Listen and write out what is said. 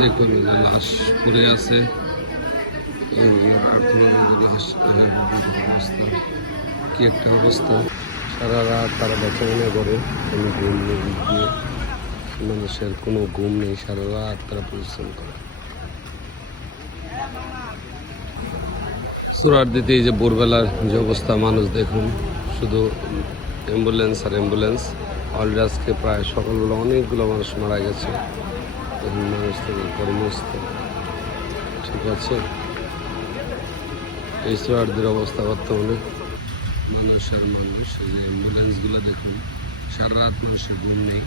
দেখুন লাশ পড়ে আছে, লাশ কি একটা অবস্থা। সারা রাত তারা বেচাকেনা করে, কোনো ঘুম নেই, মানুষের কোনো ঘুম নেই, সারা রাত তারা পরিশ্রম করে। সুরাট দিতে এই যে ভোরবেলার যে অবস্থা, মানুষ দেখুন শুধু অ্যাম্বুলেন্স আর অ্যাম্বুলেন্স। অলরেডি আজকে প্রায় সকালবেলা অনেকগুলো মানুষ মারা গেছে, এখন মানুষ থেকে কর্মস্থ। ঠিক আছে, এই সুরাটদের অবস্থা বর্তমানে মানুষ, এই যে অ্যাম্বুলেন্সগুলো দেখুন, সারা রাত মানুষের ঘুম নেই।